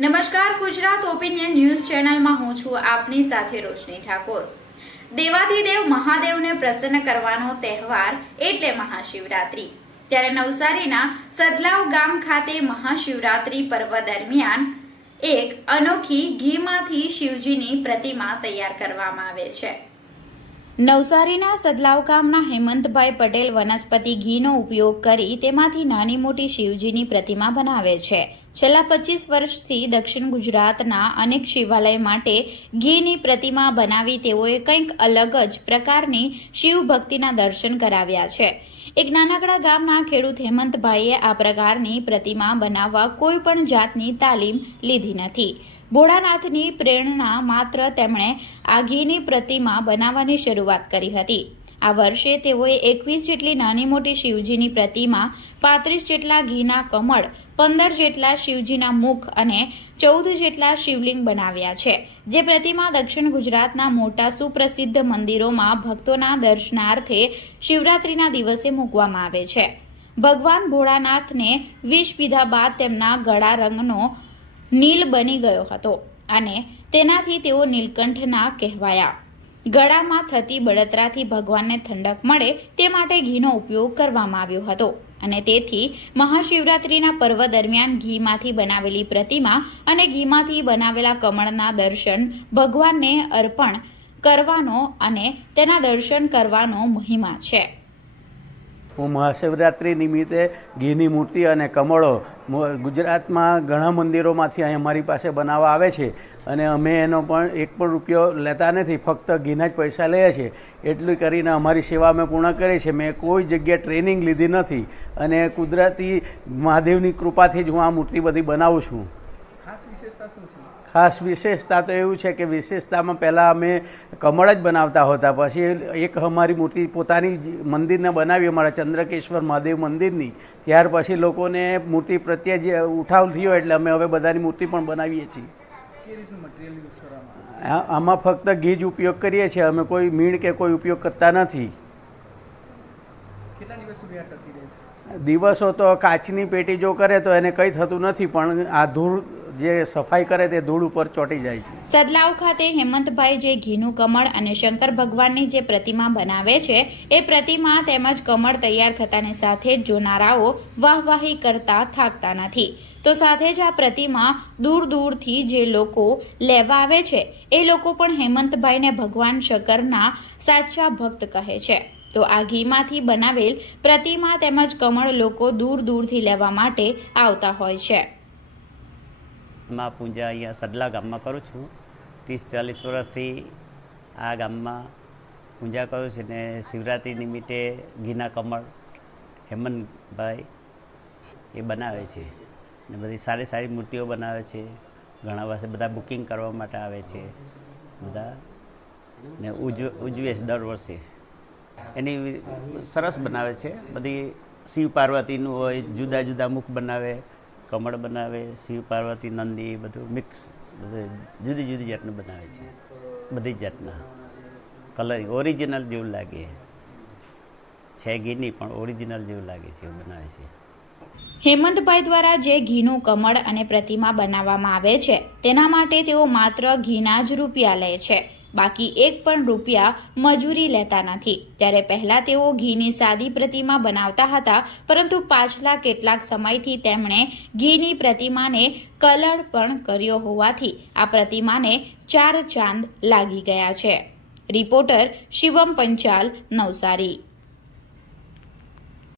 નમસ્કાર, Gujarat opinion news ચેનલમાં હું છું આપની સાથે રોશની ઠાકોર. દેવાધિદેવ મહાદેવને પ્રસન્ન કરવાનો તહેવાર એટલે મહાશિવરાત્રી. ત્યારે નવસારીના સદલાવ ગામ ખાતે મહાશિવરાત્રી પર્વ દરમિયાન એક અનોખી ઘીમાંથી શિવજીની પ્રતિમા તૈયાર કરવામાં આવે છે. નવસારીના સદલાવ ગામના હેમંતભાઈ પટેલ વનસ્પતિ ઘીનો ઉપયોગ કરી તેમાંથી નાની મોટી શિવજીની પ્રતિમા બનાવે છે. છેલ્લા પચીસ વર્ષથી દક્ષિણ ગુજરાતના અનેક શિવાલય માટે ઘીની પ્રતિમા બનાવી તેઓએ કંઈક અલગ જ પ્રકારની શિવ ભક્તિના દર્શન કરાવ્યા છે. એક નાનકડા ગામના ખેડૂત હેમંતભાઈએ આ પ્રકારની પ્રતિમા બનાવવા કોઈ પણ જાતની તાલીમ લીધી નથી. ભોળાનાથની પ્રેરણા માત્ર તેમણે આ ઘીની પ્રતિમા બનાવવાની શરૂઆત કરી હતી. આ વર્ષે તેઓએ એકવીસ જેટલી નાની મોટી શિવજીની પ્રતિમા, પાંત્રીસ જેટલા ઘીના કમળ, પંદર જેટલા શિવજીના મુખ અને ચૌદ જેટલા શિવલિંગ બનાવ્યા છે. જે પ્રતિમા દક્ષિણ ગુજરાતના મોટા સુપ્રસિદ્ધ મંદિરોમાં ભક્તોના દર્શનાર્થે શિવરાત્રિના દિવસે મૂકવામાં આવે છે. ભગવાન ભોળાનાથને વિષ પીધા બાદ તેમના ગળા રંગનો નીલ બની ગયો હતો અને તેનાથી તેઓ નીલકંઠના કહેવાયા. ગળામાં થતી બળતરાથી ભગવાનને ઠંડક મળે તે માટે ઘીનો ઉપયોગ કરવામાં આવ્યો હતો. અને તેથી મહાશિવરાત્રિના પર્વ દરમિયાન ઘીમાંથી બનાવેલી પ્રતિમા અને ઘીમાંથી બનાવેલા કમળના દર્શન ભગવાનને અર્પણ કરવાનો અને તેના દર્શન કરવાનો મહિમા છે. હું મહાશિવરાત્રિ નિમિત્તે ઘીની મૂર્તિ અને કમળો ગુજરાતમાં ઘણા મંદિરોમાંથી અહીં અમારી પાસે બનાવવા આવે છે. અને અમે એનો પણ એક પણ રૂપિયો લેતા નથી, ફક્ત ઘીના જ પૈસા લઈએ છીએ. એટલું કરીને અમારી સેવા અમે પૂર્ણ કરી છે મેં કોઈ જગ્યાએ ટ્રેનિંગ લીધી નથી. અને કુદરતી મહાદેવની કૃપાથી જ હું આ મૂર્તિ બધી બનાવું છું. ખાસ વિશેષતા તો એવું છે કે વિશેષતામાં પહેલાં અમે કમળ જ બનાવતા હતા. પછી એક અમારી મૂર્તિ પોતાની મંદિરને બનાવી અમારા ચંદ્રકેશ્વર મહાદેવ મંદિરની. ત્યાર પછી લોકોને મૂર્તિ પ્રત્યે જે ઉઠાવ થયો એટલે અમે હવે બધાની મૂર્તિ પણ બનાવીએ છીએ. આમાં ફક્ત ઘી જ ઉપયોગ કરીએ છીએ. અમે કોઈ મીણ કે કોઈ ઉપયોગ કરતા નથી. કેટલા દિવસ સુધી આ ટકી રહે છે? દિવસો તો કાચની પેટી જો કરે તો એને કંઈ થતું નથી પણ આ ધૂળ જે સફાઈ કરે તે ધૂળ ઉપર ચોટી જાય છે. સદલાવ ખાતે હેમંતભાઈ જે ઘીનું કમળ અને શંકર ભગવાનની જે પ્રતિમા બનાવે છે, એ પ્રતિમા તેમજ કમળ તૈયાર થતાની સાથે જ જોનારાઓ વાહવાહી કરતા થાકતા નથી. તો સાથે જ આ પ્રતિમા દૂર દૂરથી જે લોકો લેવા આવે છે, એ લોકો પણ હેમંતભાઈને ભગવાન શંકરના સાચા ભક્ત કહે છે. તો આ ઘીમાંથી બનાવેલ પ્રતિમા તેમજ કમળ લોકો દૂર દૂરથી લેવા માટે આવતા હોય છે. માં પૂજા અહીંયા સડલા ગામમાં કરું છું. ત્રીસ ચાલીસ વર્ષથી આ ગામમાં પૂજા કરું છું ને શિવરાત્રિ નિમિત્તે ઘીના કમળ હેમંતભાઈ એ બનાવે છે. ને બધી સારી સારી મૂર્તિઓ બનાવે છે. ઘણા વર્ષે બધા બુકિંગ કરવા માટે આવે છે. બધા. ને ઉજવ, ઉજવે છે દર વર્ષે. એની સરસ બનાવે છે. બધી શિવ પાર્વતીનું હોય, જુદા જુદા મુખ બનાવે. કમળ બનાવે, શિવ પાર્વતી, નંદી બધું મિક્સ બધું જુદી જુદી જાતનું બનાવે છે. બધી જ જાતના. કલરિંગ ઓરિજિનલ જેવું લાગે. છે ઘીની, પણ ઓરિજિનલ જેવું લાગે છે, એવું બનાવે છે. હેમંતભાઈ દ્વારા જે ઘીનું કમળ અને પ્રતિમા બનાવવામાં આવે છે, તેના માટે તેઓ માત્ર ઘીના જ રૂપિયા લે છે. બાકી એક પણ રૂપિયા મજૂરી લેતા નથી. ત્યારે પહેલા તેઓ ઘીની સાદી પ્રતિમા બનાવતા હતા, પરંતુ પાછલા કેટલાક સમયથી તેમણે ઘીની પ્રતિમાને કલર પણ કર્યો હોવાથી આ પ્રતિમાને ચાર ચાંદ લાગી ગયા છે. રિપોર્ટર શિવમ પંચાલ, નવસારી.